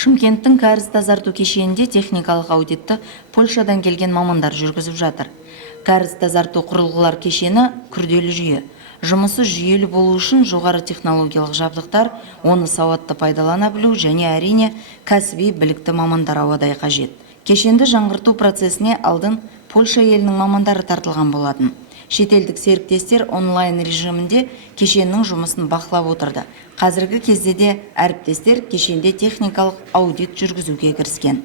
Шымкенттің кәріз тазарту кешенінде техникалық аудитті Польшадан келген мамандар жүргізіп жатыр. Кәріз тазарту құрылғылар кешені күрделі жүйе. Жұмысы жүйелі болу үшін жоғары технологиялық жабдықтар, оны сауатты пайдалана білу және әрине кәсіби білікті мамандар ауадай қажет. Кешенді жаңғырту процесіне алдын Польша елінің мамандары тартылған болатын. Шетелдік серіктестер онлайн режимінде кешеннің жұмысын бақылап отырды. Қазіргі кезде де әріптестер кешенде техникалық аудит жүргізуге кіріскен.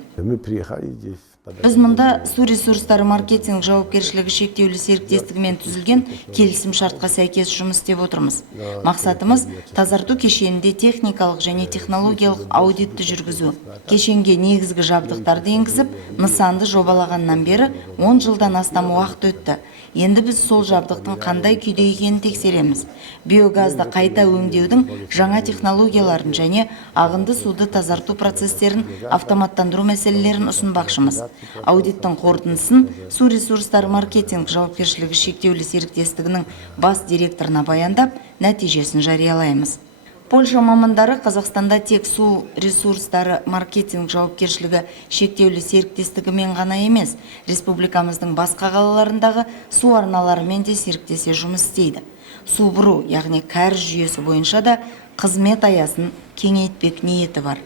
Біз мұнда су ресурстары маркетинг жауапкершілігі шектеулі серіктестігімен түзілген келісім шартқа сәйкес жұмыс істеп отырмыз. Мақсатымыз тазарту кешенінде техникалық және технологиялық аудитті жүргізу. Кешенге негізгі жабдықтарды енгізіп, нысанды жобалағаннан бері 10 жылдан астам уақыт өтті. Енді біз сол жабдықтың қандай күйде екенін тексереміз. Биогазды қайта өңдеудің жаңа технологияларын және ағынды суды тазарту процестерін автоматтандыру мәселелерін ұсынбақшымыз. Аудиттің қорытындысын су ресурстары маркетинг жауапкершілігі шектеулі серіктестігінің бас директорына баяндап, нәтижесін жариялаймыз. Польша мамандары Қазақстанда тек су ресурстары маркетинг жауапкершілігі шектеулі серіктестігімен ғана емес, республикамыздың басқа қалаларындағы су арналарымен де серіктесе жұмыс істейді. Су бұру, яғни кәріз жүйесі бойынша да қызмет аясын кеңейтпек ниеті бар.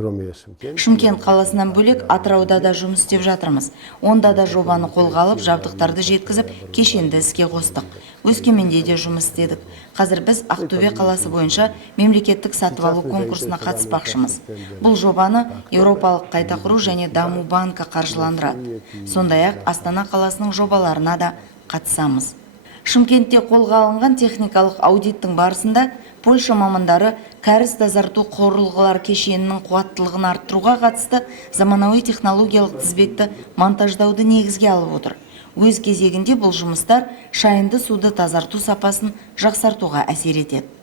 Шымкент қаласынан бөлек Атырауда да жұмыс істеп жатырмыз. Онда да жобаны қолға алып, жабдықтарды жеткізіп, кешенді іске қостық. Өскеменде де жұмыс істедік. Қазір біз Ақтөбе қаласы бойынша мемлекеттік сатып алу конкурсына қатыспақшымыз. Бұл жобаны Еуропалық қайта құру және даму банкі қаржыландырады. Сондай-ақ Астана қаласының жобаларына да қатысамыз. Шымкентте қолға алынған техникалық аудиттің барысында Польша мамандары кәріз тазарту құрылғылар кешенінің қуаттылығын арттыруға қатысты заманауи технологиялық тізбекті монтаждауды негізге алып отыр. Өз кезегінде бұл жұмыстар шайынды суды тазарту сапасын жақсартуға әсер етеді.